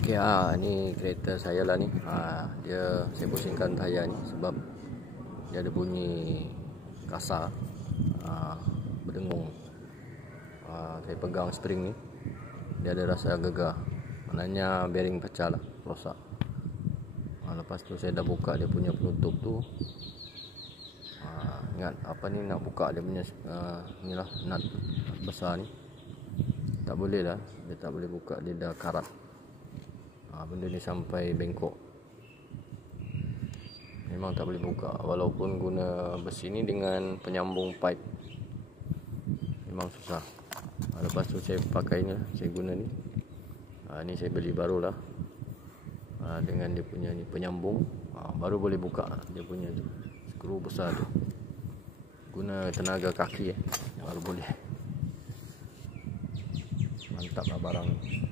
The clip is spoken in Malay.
Okey, ni kereta saya lah ni. Saya pusingkan tayar ni sebab dia ada bunyi kasar, berdengung. Saya pegang spring ni, dia ada rasa gegar. Maknanya bearing pecah lah, rosak. Lepas tu saya dah buka dia punya penutup tu. Ingat apa ni, nak buka dia punya ni lah, nut besar ni. Tak boleh lah, dia tak boleh buka, dia dah karat. Benda ni sampai bengkok, memang tak boleh buka. Walaupun guna besi ni dengan penyambung pipe, memang susah. Lepas tu saya pakai ni lah, saya guna ni. Ni saya beli baru lah, dengan dia punya ni penyambung, baru boleh buka dia punya tu, skru besar tu. Guna tenaga kaki baru boleh. Mantap lah barang ni.